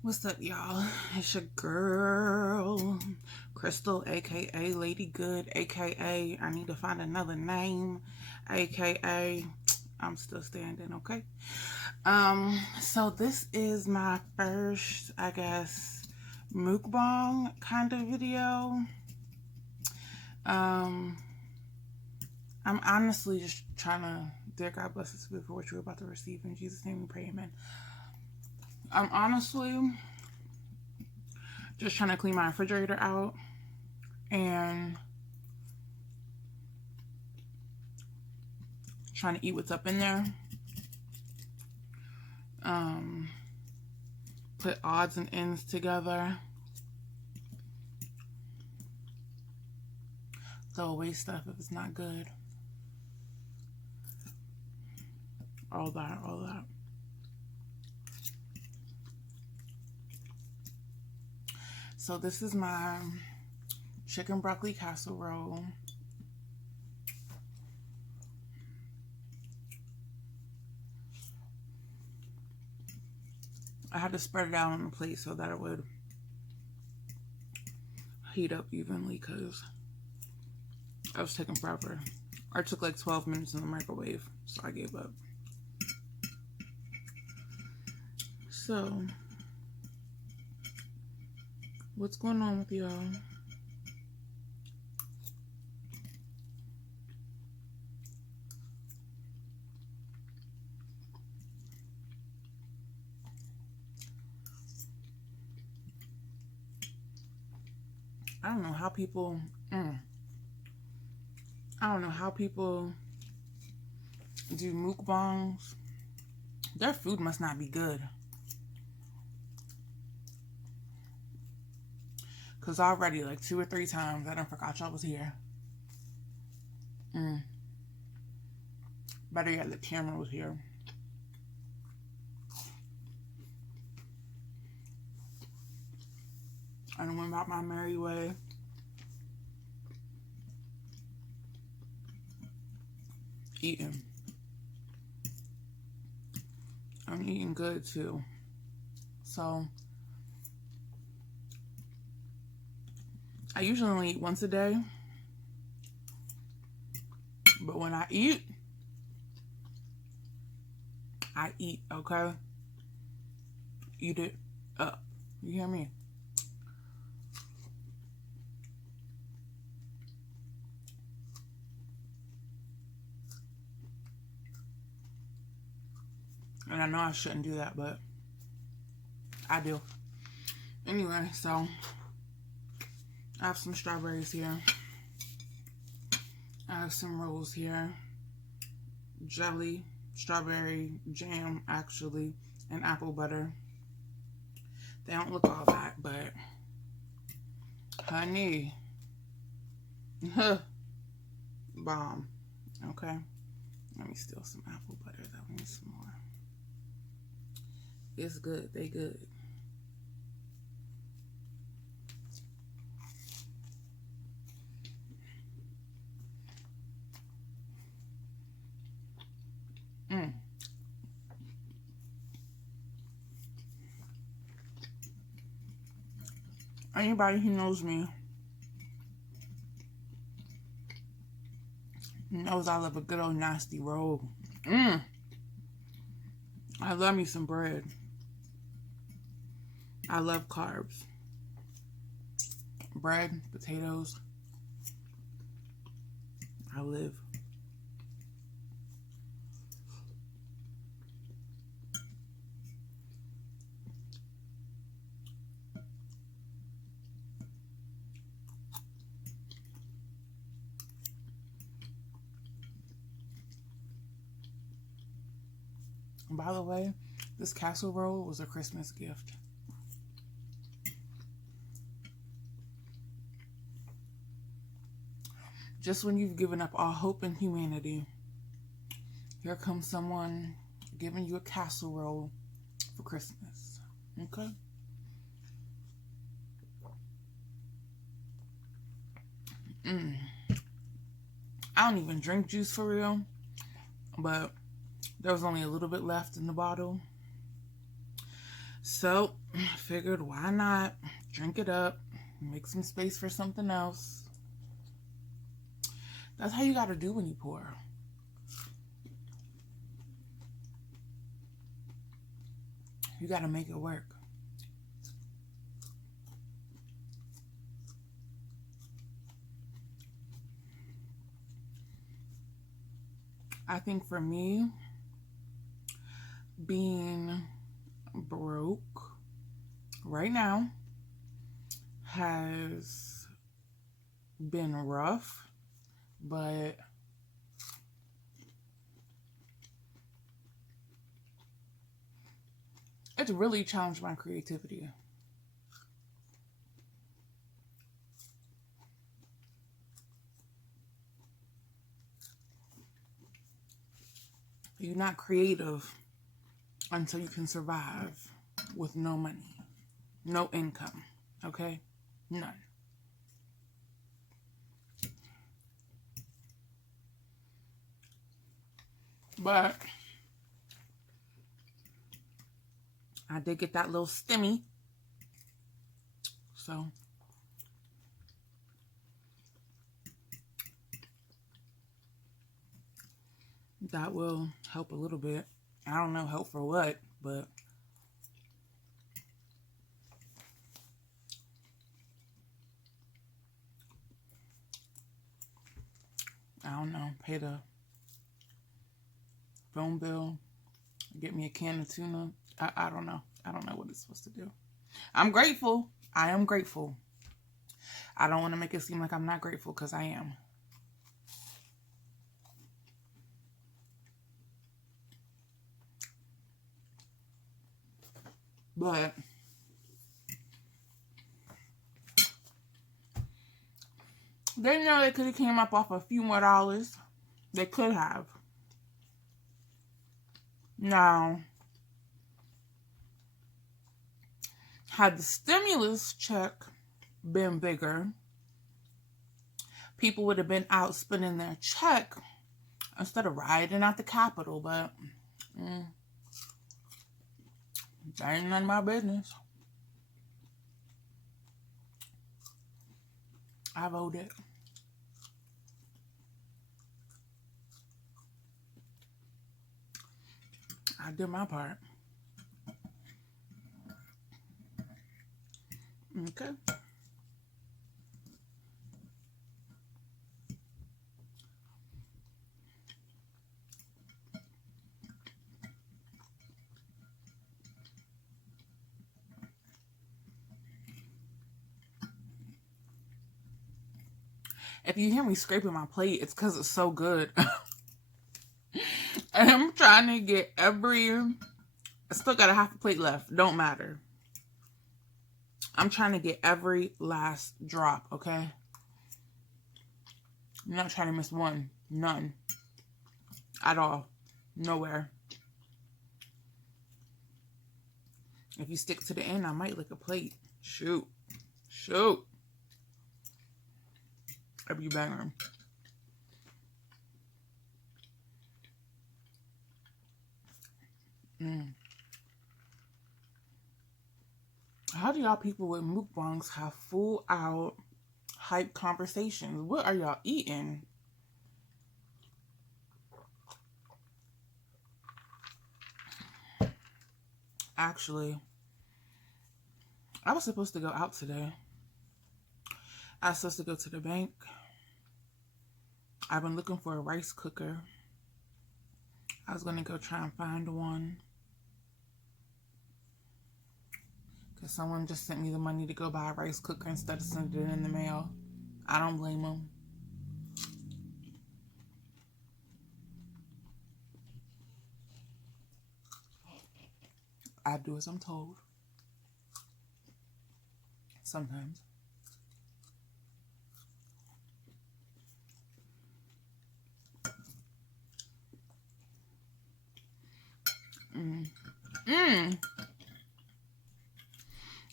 What's up, y'all? It's your girl, Crystal, aka Lady Good, aka I need to find another name, aka I'm still standing, okay? So this is my first, I guess, mukbang kind of video. I'm honestly just trying to, dear God bless us for what you're about to receive. In Jesus' name we pray, amen. I'm honestly just trying to clean my refrigerator out and trying to eat what's up in there. Put odds and ends together. Throw away stuff if it's not good. All that. So this is my chicken broccoli casserole. I had to spread it out on the plate so that it would heat up evenly because I was taking forever. I took like 12 minutes in the microwave, so I gave up. So, what's going on with y'all? I don't know how people, do mukbangs. Their food must not be good. Because already, like 2 or 3 times, I done forgot y'all was here. Better yet, the camera was here. I done went about my merry way. Eating. I'm eating good too. So, I usually only eat once a day. But when I eat, okay? Eat it up. You hear me? And I know I shouldn't do that, but I do. Anyway, so I have some strawberries here. I have some rolls here. Jelly, strawberry, jam, actually, and apple butter. They don't look all that, but honey, bomb. Okay, let me steal some apple butter. That we need some more. It's good. They good. Anybody who knows me knows I love a good old nasty roll. I love me some bread. I love carbs. Bread, potatoes. I live. And by the way, this casserole was a Christmas gift. Just when you've given up all hope in humanity, here comes someone giving you a casserole for Christmas. Okay? I don't even drink juice for real, but there was only a little bit left in the bottle. So I figured, why not drink it up, make some space for something else. That's how you gotta do when you pour. You gotta make it work. I think for me, being broke right now has been rough, but it's really challenged my creativity. You're not creative until you can survive with no money, no income, okay? None. But I did get that little stimmy, so that will help a little bit. I don't know help for what, but I don't know, pay the phone bill, get me a can of tuna. I don't know. I don't know what it's supposed to do. I'm grateful. I am grateful. I don't want to make it seem like I'm not grateful, because I am. But they know they could have came up off a few more dollars. They could have. Now, had the stimulus check been bigger, people would have been out spending their check instead of riding out the Capitol, but that ain't none of my business. I voted. I did my part. Okay. If you hear me scraping my plate, it's because it's so good. I'm trying to get I still got a half a plate left. Don't matter. I'm trying to get every last drop, okay? I'm not trying to miss one. None. At all. Nowhere. If you stick to the end, I might lick a plate. Shoot. Shoot. Every banger. How do y'all people with mukbangs have full out hype conversations? What are y'all eating? Actually, I was supposed to go out today. I was supposed to go to the bank. I've been looking for a rice cooker. I was going to go try and find one, because someone just sent me the money to go buy a rice cooker instead of sending it in the mail. I don't blame them. I do as I'm told. Sometimes.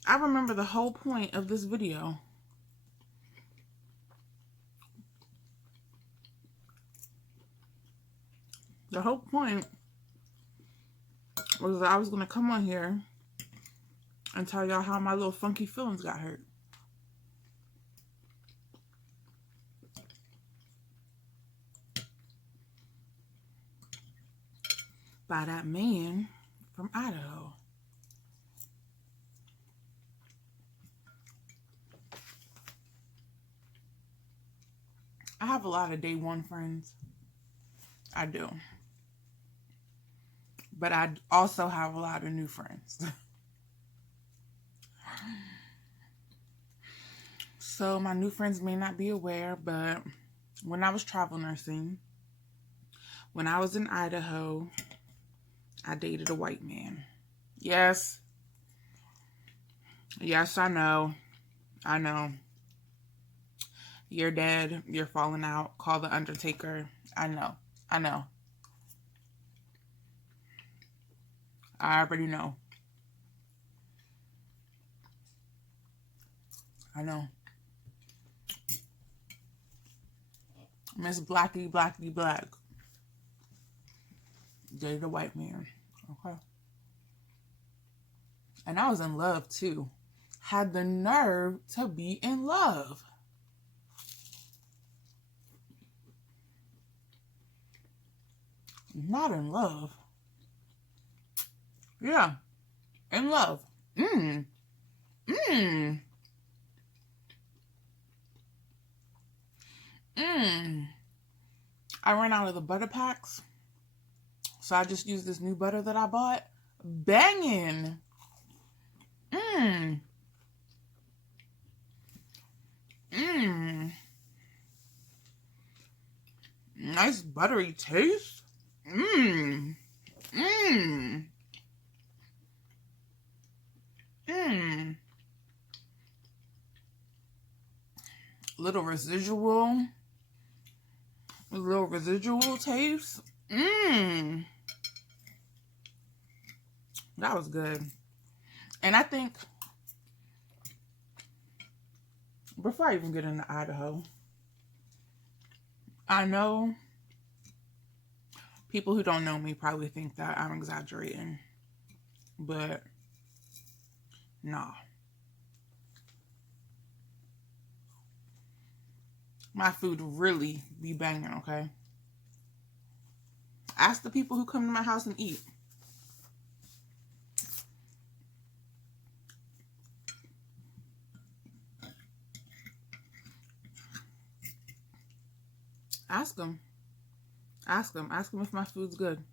I remember the whole point of this video. The whole point was that I was going to come on here and tell y'all how my little funky feelings got hurt. By that man from Idaho. I have a lot of day one friends. I do. But I also have a lot of new friends. So my new friends may not be aware, but when I was travel nursing, when I was in Idaho, I dated a white man. Yes. Yes, I know. I know. You're dead. You're falling out. Call the Undertaker. I know. I know. I already know. I know. Miss Blackie Black. Dated a white man. Okay. And I was in love too. Had the nerve to be in love. Not in love. Yeah. In love. I ran out of the butter packs. So I just used this new butter that I bought. Banging. Nice buttery taste. Little residual taste. That was good. And I think before I even get into Idaho, I know people who don't know me probably think that I'm exaggerating, but nah. My food really be banging, okay? Ask the people who come to my house and eat. Ask them. Ask them. Ask them if my food's good.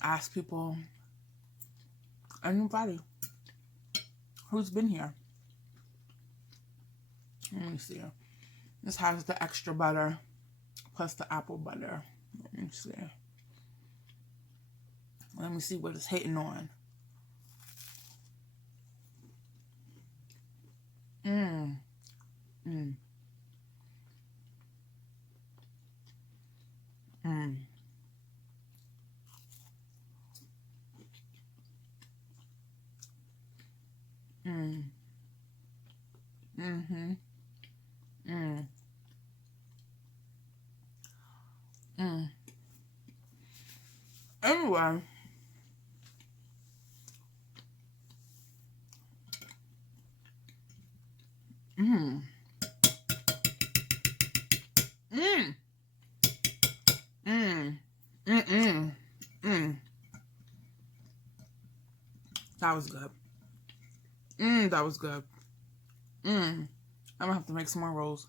Ask people, anybody who's been here. Let me see. This has the extra butter plus the apple butter. Let me see. Let me see what it's hitting on. Anyway. That was good. That was good. I'm gonna have to make some more rolls.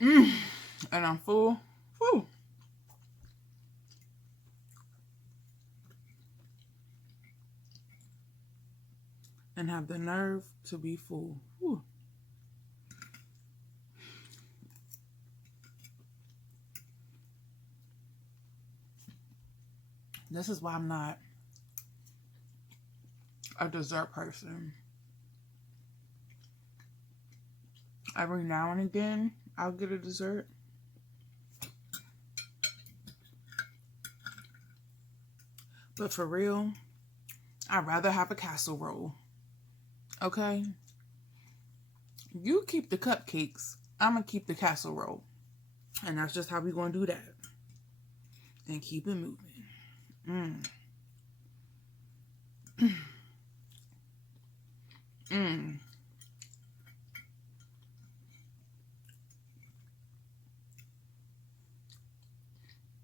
And I'm full. Woo. And have the nerve to be full. Woo. This is why I'm not a dessert person. Every now and again, I'll get a dessert. But for real, I'd rather have a casserole. Okay? You keep the cupcakes. I'm going to keep the casserole. And that's just how we're going to do that. and keep it moving. Mm. Mm.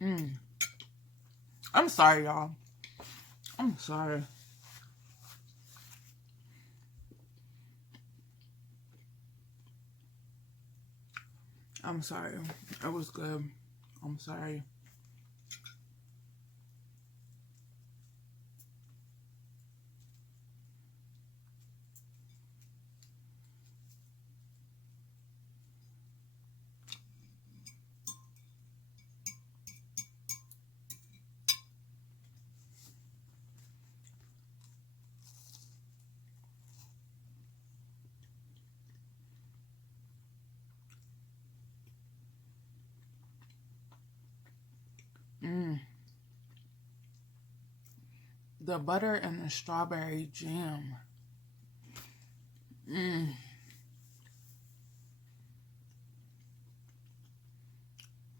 Mm. I'm sorry, y'all. I'm sorry. I'm sorry. It was good. I'm sorry. Mm. The butter and the strawberry jam. Mm.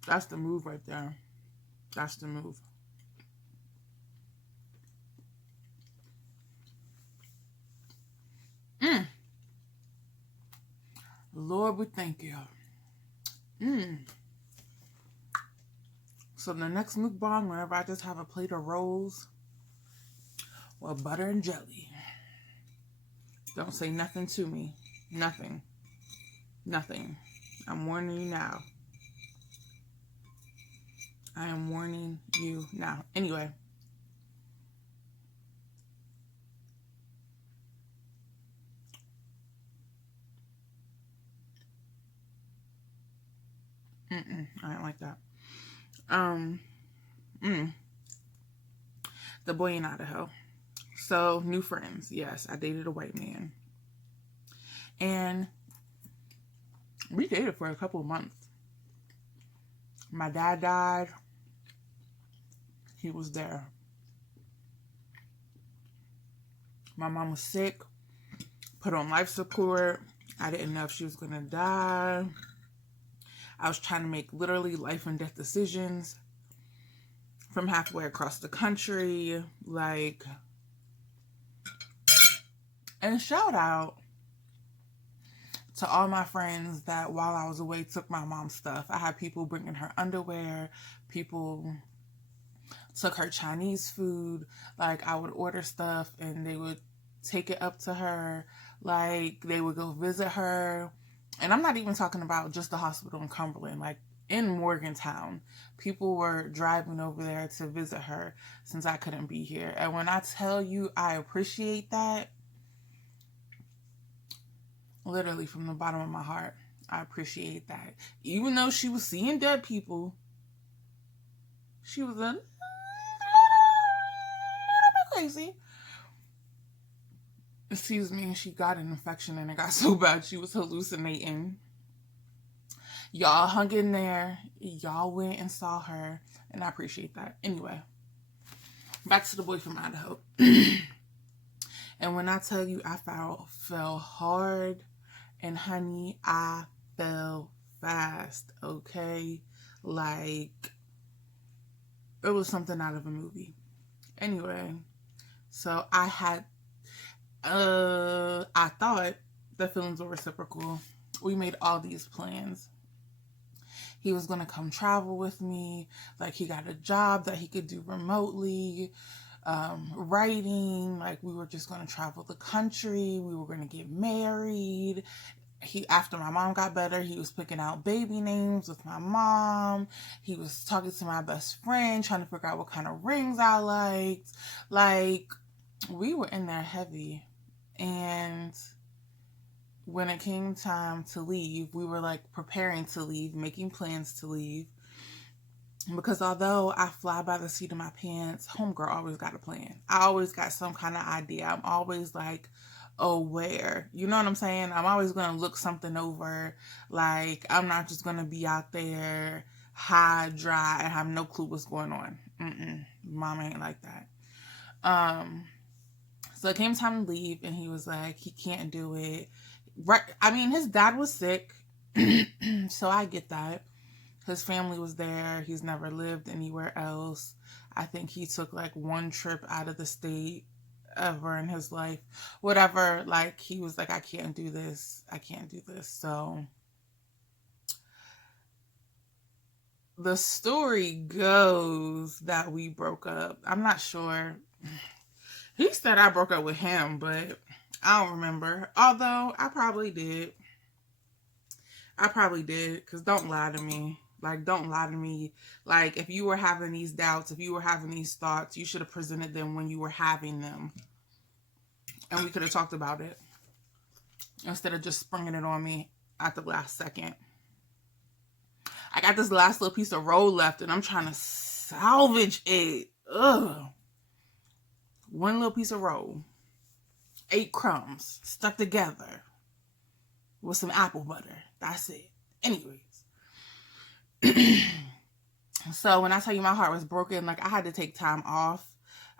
That's the move right there. That's the move. Mm. Lord, we thank you. Mm. So the next mukbang, whenever I just have a plate of rolls with butter and jelly. Don't say nothing to me. Nothing. Nothing. I'm warning you now. I am warning you now. Anyway. I don't like that. Mm. The boy in Idaho. So, new friends. Yes, I dated a white man. And we dated for a couple of months. My dad died. He was there. My mom was sick. Put on life support. I didn't know if she was going to die. I was trying to make literally life and death decisions from halfway across the country. Like, and shout out to all my friends that while I was away took my mom's stuff. I had people bringing her underwear. People took her Chinese food. Like, I would order stuff and they would take it up to her. Like, they would go visit her. And I'm not even talking about just the hospital in Cumberland. Like, in Morgantown, people were driving over there to visit her since I couldn't be here. And when I tell you I appreciate that, literally from the bottom of my heart, I appreciate that. Even though she was seeing dead people, she was a little bit crazy. Excuse me, she got an infection and it got so bad she was hallucinating. Y'all hung in there. Y'all went and saw her, and I appreciate that. Anyway, back to the boy from Idaho. And when I tell you I fell hard, and honey, I fell fast, okay? Like, it was something out of a movie. Anyway, so I thought the feelings were reciprocal. We made all these plans. He was going to come travel with me. Like, he got a job that he could do remotely. Writing. Like, we were just going to travel the country. We were going to get married. After my mom got better, he was picking out baby names with my mom. He was talking to my best friend, trying to figure out what kind of rings I liked. Like, we were in there heavy. And when it came time to leave, we were like preparing to leave, making plans to leave. Because although I fly by the seat of my pants, homegirl always got a plan. I always got some kind of idea. I'm always like aware. You know what I'm saying? I'm always going to look something over. Like, I'm not just going to be out there high, dry, and have no clue what's going on. Mom ain't like that. So it came time to leave, and he was like, he can't do it. Right? I mean, his dad was sick, so I get that. His family was there. He's never lived anywhere else. I think he took like one trip out of the state ever in his life. Whatever, like he was like, I can't do this. I can't do this. So the story goes that we broke up. I'm not sure. He said I broke up with him, but I don't remember. Although I probably did. Because don't lie to me. Like, don't lie to me. Like, if you were having these doubts, if you were having these thoughts, you should have presented them when you were having them. And we could have talked about it. Instead of just springing it on me at the last second. I got this last little piece of roll left, and I'm trying to salvage it. Ugh. One little piece of roll. 8 crumbs stuck together with some apple butter. That's it. Anyways. So when I tell you my heart was broken, like I had to take time off.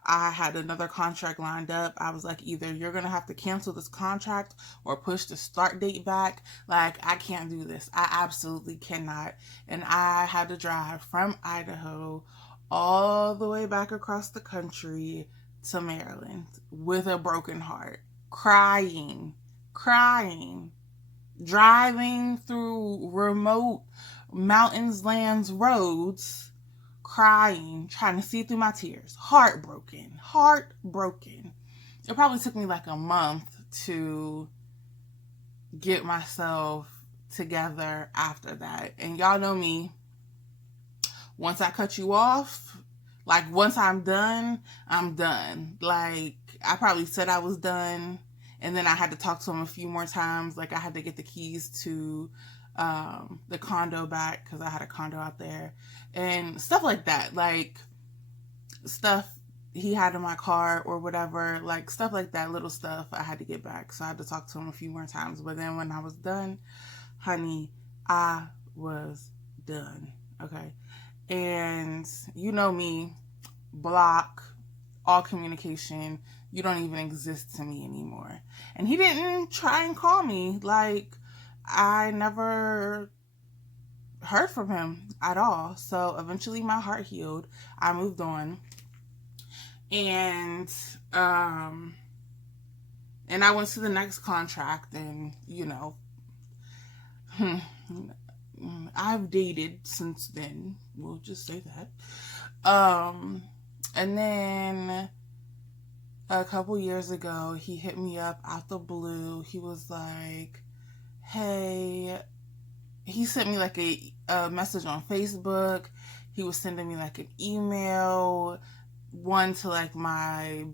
I had another contract lined up. I was like, either you're going to have to cancel this contract or push the start date back. Like, I can't do this. I absolutely cannot. And I had to drive from Idaho all the way back across the country to Maryland with a broken heart, crying, driving through remote mountains, lands, roads, crying, trying to see through my tears, heartbroken. It probably took me like a month to get myself together after that. And y'all know me, once I cut you off, like once I'm done, I'm done. Like I probably said I was done, and then I had to talk to him a few more times. Like I had to get the keys to the condo back because I had a condo out there and stuff like that. Like stuff he had in my car or whatever, like stuff like that, little stuff I had to get back. So I had to talk to him a few more times. But then when I was done, honey, I was done. Okay. And you know me, block all communication. You don't even exist to me anymore. And he didn't try and call me. Like, I never heard from him at all. So eventually my heart healed. I moved on. And I went to the next contract, and you know, I've dated since then. We'll just say that. And then a couple years ago, he hit me up out the blue. He was like, hey, he sent me like a message on Facebook. He was sending me like an email, one to like my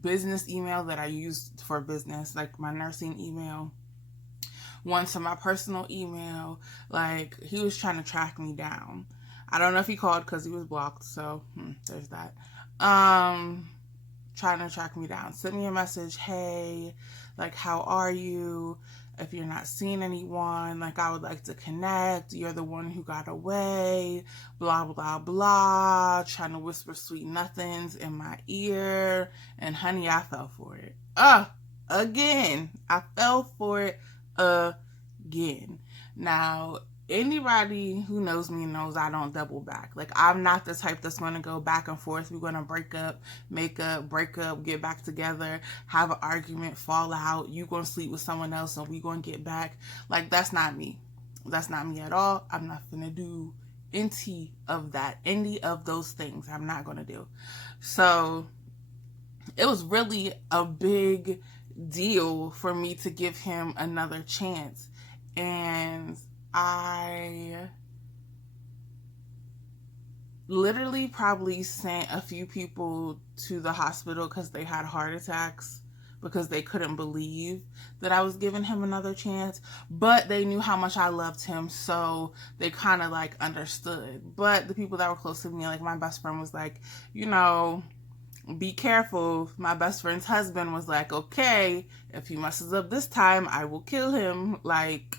business email that I used for business, like my nursing email, one to my personal email. Like he was trying to track me down. I don't know if he called because he was blocked, so there's that. Trying to track me down. Sent me a message, hey, like how are you? If you're not seeing anyone, like I would like to connect. You're the one who got away, blah, blah, blah. Trying to whisper sweet nothings in my ear. And honey, I fell for it. Again. I fell for it again. Now, anybody who knows me knows I don't double back. Like, I'm not the type that's going to go back and forth. We're going to break up, make up, break up, get back together, have an argument, fall out. You going to sleep with someone else and we going to get back. Like, that's not me. That's not me at all. I'm not going to do any of that. Any of those things I'm not going to do. So, it was really a big deal for me to give him another chance. And I literally probably sent a few people to the hospital because they had heart attacks because they couldn't believe that I was giving him another chance. But they knew how much I loved him, so they kind of like understood. But the people that were close to me, like my best friend was like, you know, be careful. My best friend's husband was like, okay, if he messes up this time, I will kill him. Like,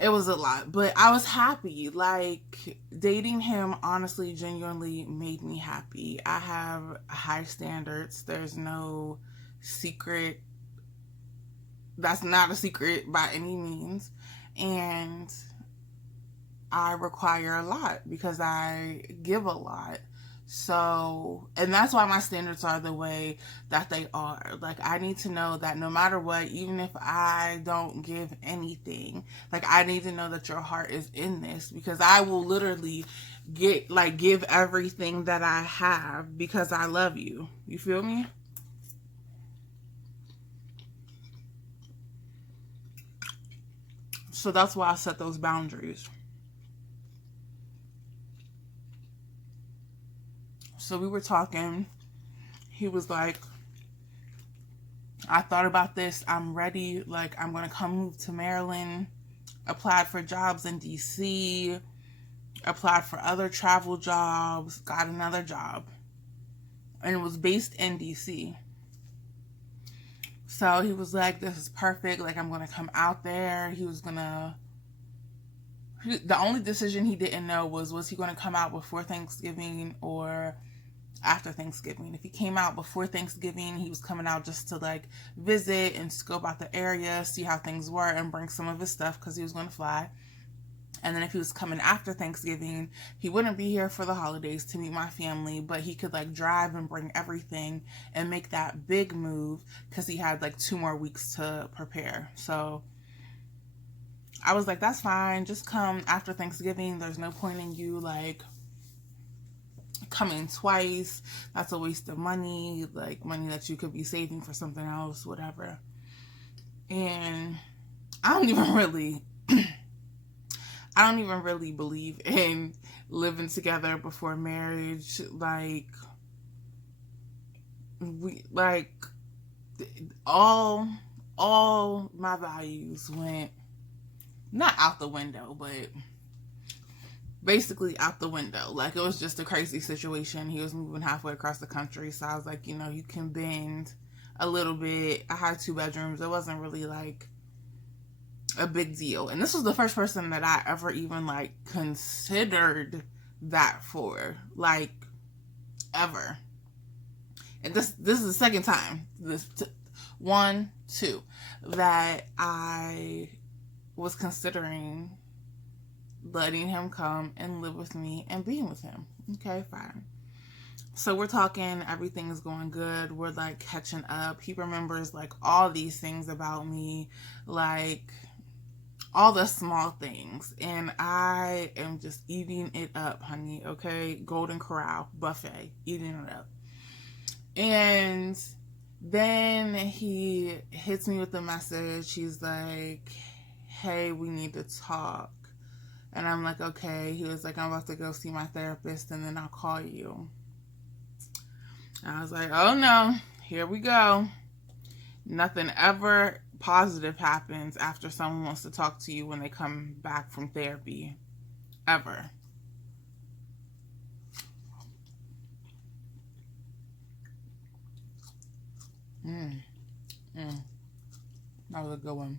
it was a lot, but I was happy. Like, dating him honestly, genuinely made me happy. I have high standards. There's no secret. That's not a secret by any means. And I require a lot because I give a lot. So, and that's why my standards are the way that they are. Like, I need to know that no matter what, even if I don't give anything, like, I need to know that your heart is in this, because I will literally give everything that I have because I love you. You feel me? So that's why I set those boundaries. So we were talking. He was like, I thought about this. I'm ready. Like, I'm going to come move to Maryland. Applied for jobs in DC. Applied for other travel jobs. Got another job. And it was based in DC. So he was like, this is perfect. Like, I'm going to come out there. He was going to... The only decision he didn't know was he going to come out before Thanksgiving or after Thanksgiving. If he came out before Thanksgiving, he was coming out just to like visit and scope out the area, see how things were, and bring some of his stuff because he was going to fly. And then if he was coming after Thanksgiving, he wouldn't be here for the holidays to meet my family, but he could like drive and bring everything and make that big move because he had like 2 more weeks to prepare. So I was like, that's fine. Just come after Thanksgiving. There's no point in you like coming twice. That's a waste of money, like money that you could be saving for something else, whatever. And I don't even really believe in living together before marriage. Like, all my values went not out the window, but basically out the window. Like, it was just a crazy situation. He was moving halfway across the country, so I was like, you know, you can bend a little bit. I had 2 bedrooms. It wasn't really like a big deal. And this was the first person that I ever even like considered that for, like, ever. And this is the second time, that I was considering letting him come and live with me and being with him. Okay, fine. So we're talking, everything is going good. We're like catching up. He remembers like all these things about me, like all the small things. And I am just eating it up, honey. Okay, Golden Corral buffet, eating it up. And then he hits me with a message. He's like, hey, we need to talk. And I'm like, okay. He was like, I'm about to go see my therapist and then I'll call you. And I was like, oh no, here we go. Nothing ever positive happens after someone wants to talk to you when they come back from therapy. Ever. That was a good one.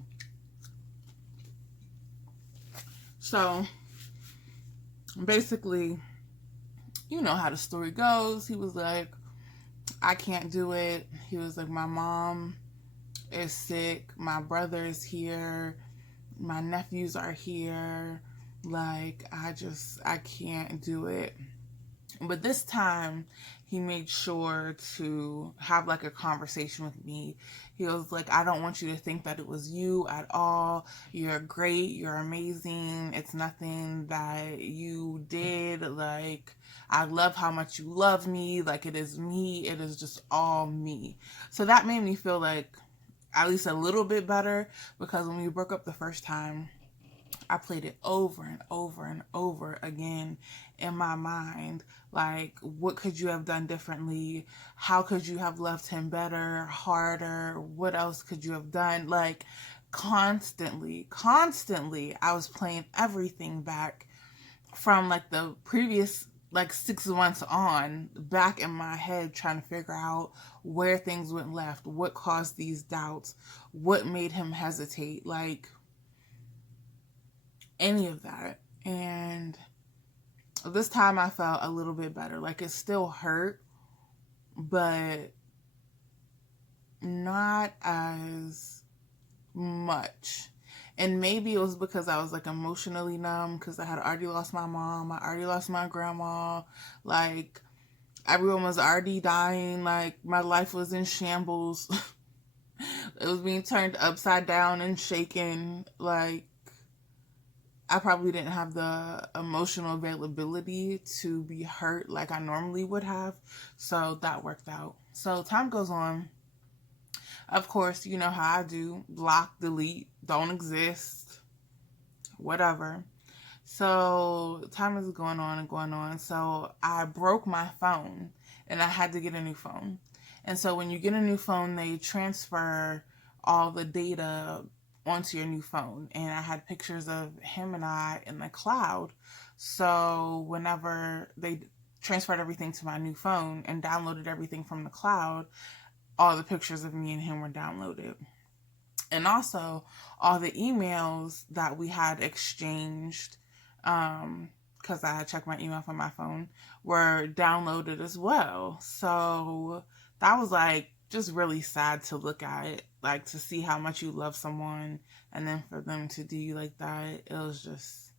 So, basically, you know how the story goes. He was like, I can't do it. He was like, my mom is sick. My brother is here. My nephews are here. Like, I can't do it. But this time, he made sure to have like a conversation with me. He was like, I don't want you to think that it was you at all. You're great. You're amazing. It's nothing that you did. Like, I love how much you love me. Like, it is me. It is just all me. So that made me feel like at least a little bit better, because when we broke up the first time, I played it over and over and over again in my mind. Like, what could you have done differently? How could you have loved him better, harder? What else could you have done? Like, constantly, I was playing everything back from like the previous like 6 months on, back in my head, trying to figure out where things went left, what caused these doubts, what made him hesitate, like any of that. And this time I felt a little bit better. Like, it still hurt, but not as much. And maybe it was because I was like emotionally numb because I had already lost my mom. I already lost my grandma. Like, everyone was already dying. Like, my life was in shambles. It was being turned upside down and shaken. Like, I probably didn't have the emotional availability to be hurt like I normally would have. So that worked out. So time goes on. Of course, you know how I do. Block, delete, don't exist, whatever. So time is going on and going on. So I broke my phone and I had to get a new phone. And so when you get a new phone, they transfer all the data onto your new phone. And I had pictures of him and I in the cloud. So whenever they transferred everything to my new phone and downloaded everything from the cloud, all the pictures of me and him were downloaded. And also all the emails that we had exchanged, because I had checked my email from my phone, were downloaded as well. So that was like just really sad to look at it, like to see how much you love someone and then for them to do you like that. It was just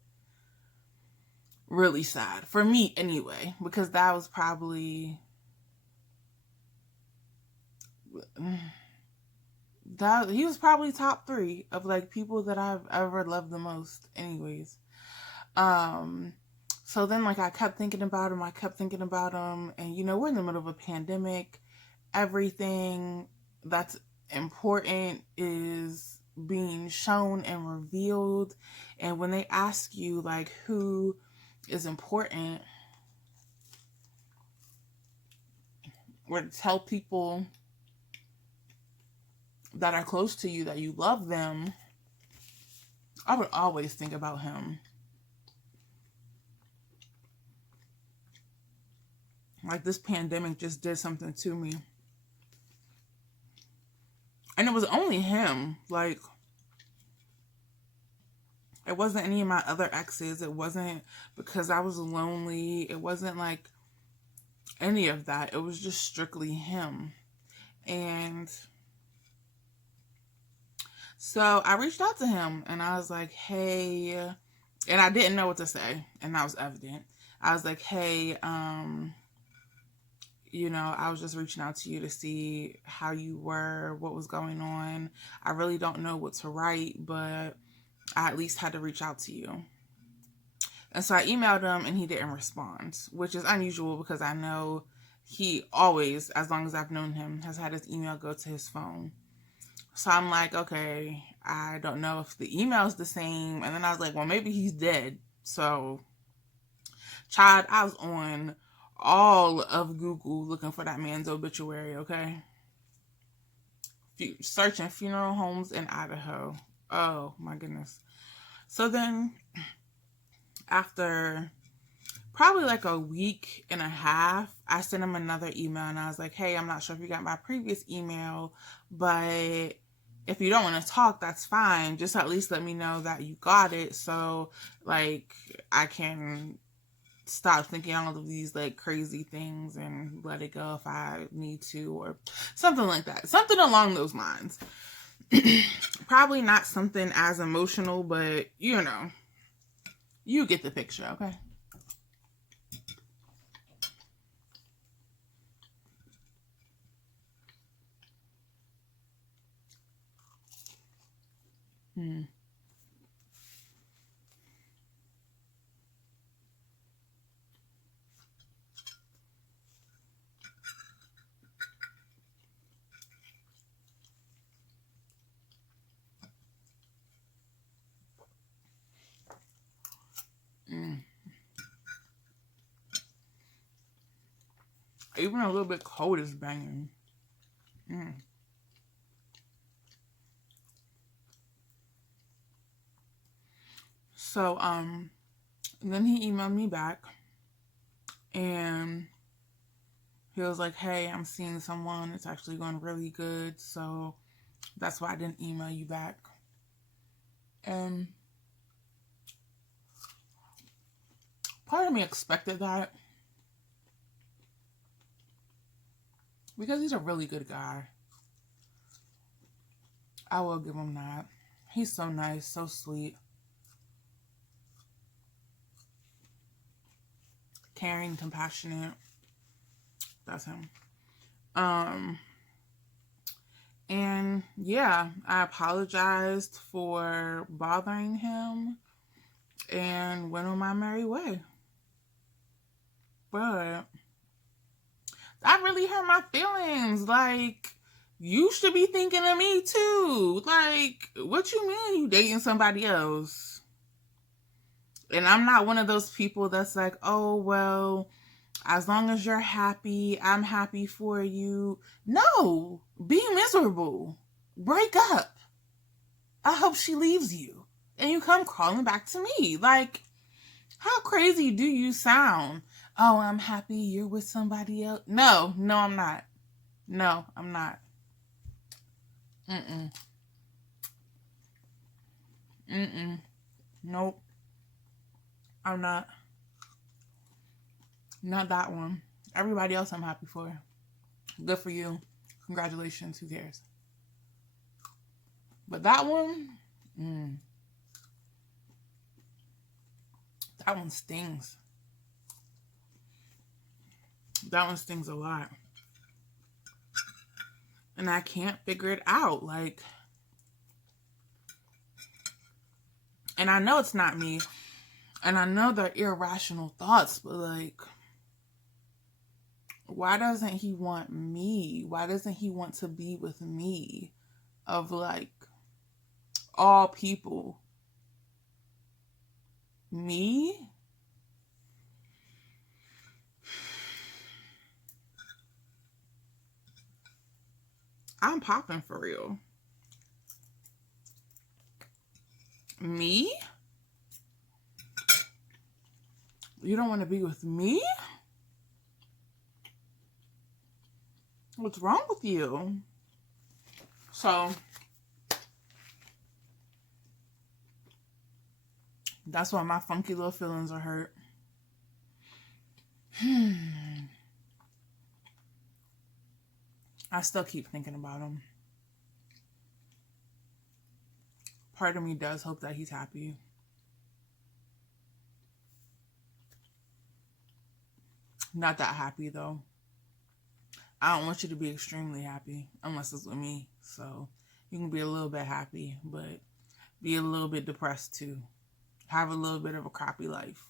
really sad for me anyway, because that was probably he was probably top 3 of like people that I've ever loved the most anyways. So then like I kept thinking about him, and you know, we're in the middle of a pandemic. Everything that's important is being shown and revealed, and when they ask you like who is important, or to tell people that are close to you that you love them, I would always think about him. Like, this pandemic just did something to me. And it was only him. Like, it wasn't any of my other exes. It wasn't because I was lonely. It wasn't like any of that. It was just strictly him. And so I reached out to him and I was like, hey, and I didn't know what to say. And that was evident. I was like, hey, you know, I was just reaching out to you to see how you were, what was going on. I really don't know what to write, but I at least had to reach out to you. And so I emailed him and he didn't respond, which is unusual because I know he always, as long as I've known him, has had his email go to his phone. So I'm like, okay, I don't know if the email's the same. And then I was like, well, maybe he's dead. So, child, I was on all of Google looking for that man's obituary, okay? Searching funeral homes in Idaho. Oh, my goodness. So then, after probably like a week and a half, I sent him another email and I was like, hey, I'm not sure if you got my previous email, but if you don't want to talk, that's fine. Just at least let me know that you got it so like I can stop thinking all of these like crazy things and let it go if I need to, or something like that. Something along those lines. Probably not something as emotional, but you know, you get the picture, okay? Even a little bit cold is banging. So, then he emailed me back and he was like, hey, I'm seeing someone. It's actually going really good. So that's why I didn't email you back. And part of me expected that because he's a really good guy. I will give him that. He's so nice, so sweet. Caring, compassionate. That's him. And yeah, I apologized for bothering him and went on my merry way. But that really hurt my feelings. Like, you should be thinking of me too. Like, what you mean you dating somebody else? And I'm not one of those people that's like, oh, well, as long as you're happy, I'm happy for you. No, be miserable. Break up. I hope she leaves you. And you come crawling back to me. Like, how crazy do you sound? Oh, I'm happy you're with somebody else. No, I'm not. No, I'm not. Nope. I'm not. Not that one. Everybody else I'm happy for. Good for you. Congratulations. Who cares? But that one, that one stings. That one stings a lot. And I can't figure it out. Like, and I know it's not me. And I know they're irrational thoughts, but like, why doesn't he want me? Why doesn't he want to be with me? Of like, all people. Me? I'm popping for real. Me? You don't want to be with me? What's wrong with you? So, that's why my funky little feelings are hurt. I still keep thinking about him. Part of me does hope that he's happy. Not that happy, though. I don't want you to be extremely happy, unless it's with me. So, you can be a little bit happy, but be a little bit depressed, too. Have a little bit of a crappy life.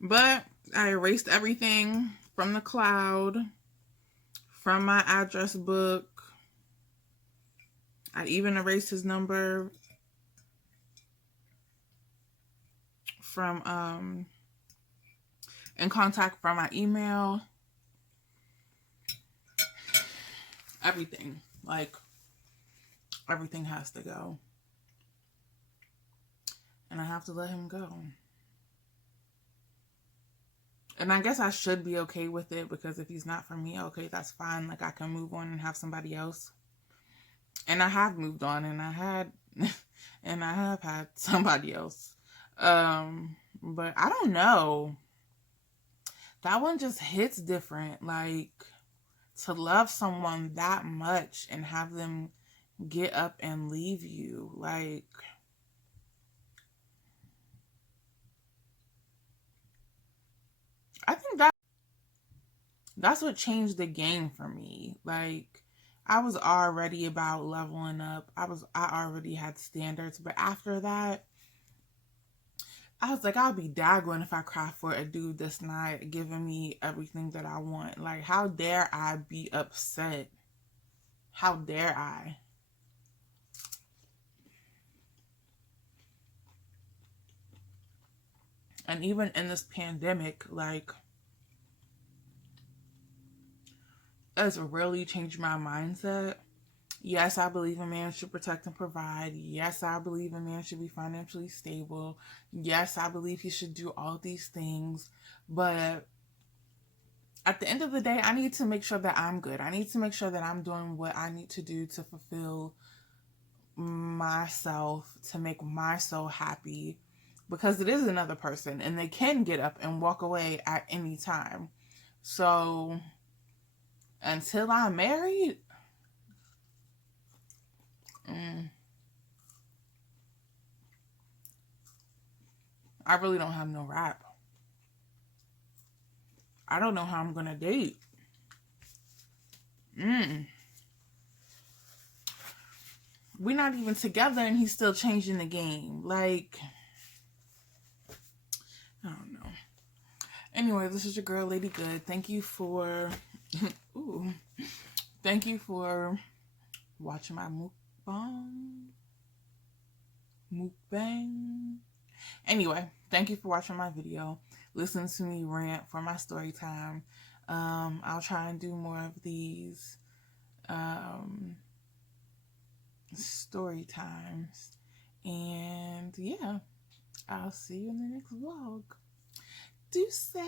But I erased everything from the cloud, from my address book. I even erased his number from in contact from my email. Everything. Like, everything has to go. And I have to let him go. And I guess I should be okay with it, because if he's not for me, okay, that's fine. Like, I can move on and have somebody else. And I have moved on, and I have had somebody else. But I don't know. That one just hits different. Like, to love someone that much and have them get up and leave you. Like, I think that's what changed the game for me. Like, I was already about leveling up. I already had standards. But after that, I was like, I'll be daggone if I cry for a dude that's not giving me everything that I want. Like, how dare I be upset? How dare I? And even in this pandemic, like, it's really changed my mindset. Yes, I believe a man should protect and provide. Yes, I believe a man should be financially stable. Yes, I believe he should do all these things. But at the end of the day, I need to make sure that I'm good. I need to make sure that I'm doing what I need to do to fulfill myself, to make myself happy. Because it is another person, and they can get up and walk away at any time. So, until I'm married, I really don't have no rap. I don't know how I'm gonna date. We're not even together and he's still changing the game. Like, I don't know. Anyway, this is your girl, Lady Good. Thank you for, ooh, thank you for watching my mukbang. Anyway, thank you for watching my video. Listen to me rant for my story time. I'll try and do more of these story times. And yeah, I'll see you in the next vlog. Deuces.